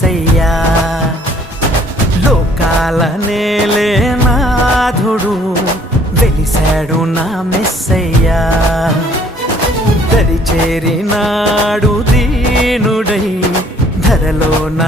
యేసయ్యా లోకాల నేలే నాథుడు వెలిశాడు నా మెస్సయ్యా దరి చేరినాడు దీనుడై ధరలో నా